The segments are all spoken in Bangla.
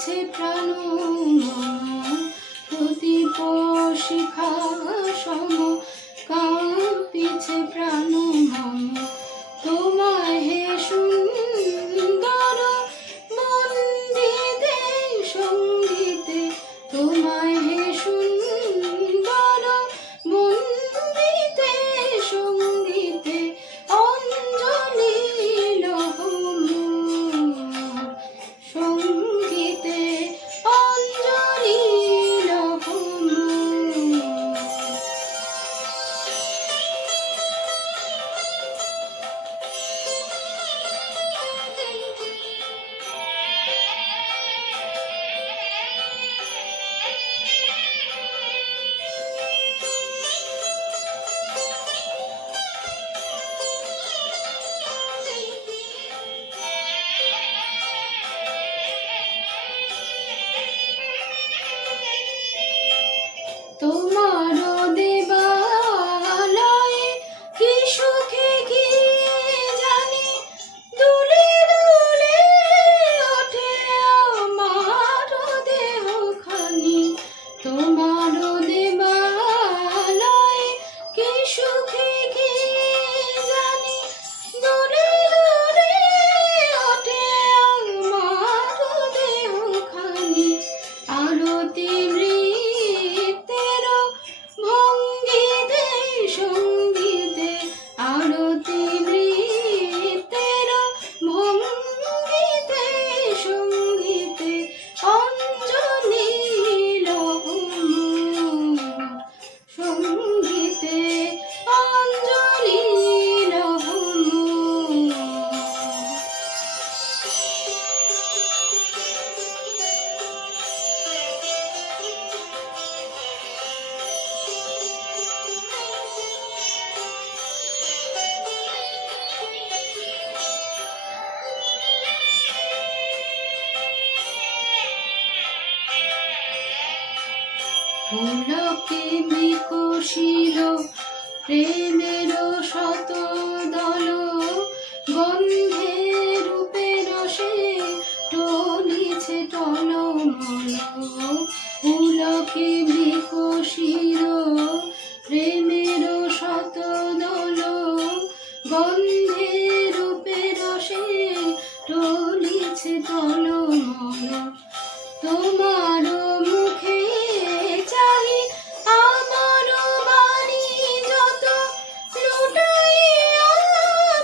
কাঁপিছে প্রাণ মম, প্রদীপ শিখা সম কাঁপিছে প্রাণ মম। তোমায় হে সুন্দর বন্দিতে সঙ্গীতে, তোমায় হে সুন্দর বন্দিতে সঙ্গীতে, অঞ্জলি লহ মোর, সঙ্গীতে অঞ্জলি লহ মোর। তোমার দেবালয়ে কি সুখে গিয়ে জানি, দুলে দুলে ওঠে আমার দেহখানি। তোমার দেবালয়ে কি সুখে গিয়ে জানি, দুলে দুলে ওঠে আমার দেহখানি। আরতি সঙ্গীতে, আরতি নৃত্যের ভঙ্গিতে সঙ্গীতে, অঞ্জলি লহ মোর, সঙ্গীতে অঞ্জলি লহ মোর। পুলকে বিকশিল প্রেমের শত দল, গন্ধে রূপে রসে টলিছে টলমল। পুলকে বিকশিল প্রেমের শত দল, গন্ধে রূপে রসে টলিছে টলমল। তোমার মুখে চাই আমার বাণী যত, লুটাইয়া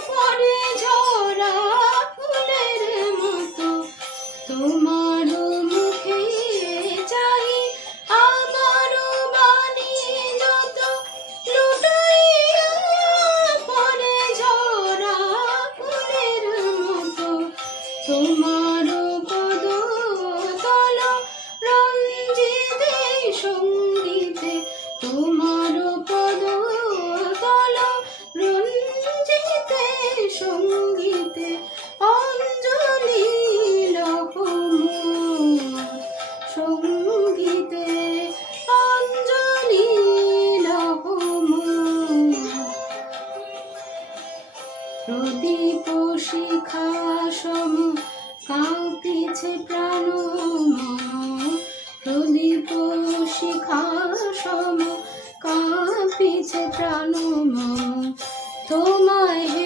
পড়ে ঝরা ফুলের মতো। তোমার মুখে চাই আমার বাণী যত, লুটাইয়া পড়ে ঝরা ফুলের মতো। তোমার পদ তল রঞ্জিতে সঙ্গীতে, তোমার পদ তল রঞ্জিতে সঙ্গীতে, অঞ্জলি লহ মোর, সঙ্গীতে অঞ্জলি লহ মোর। প্রদীপ শিখা সম কাঁপিছে প্রাণ মম, প্রদীপ শিখা সম কাঁপিছে প্রাণ মম। তোমায় হে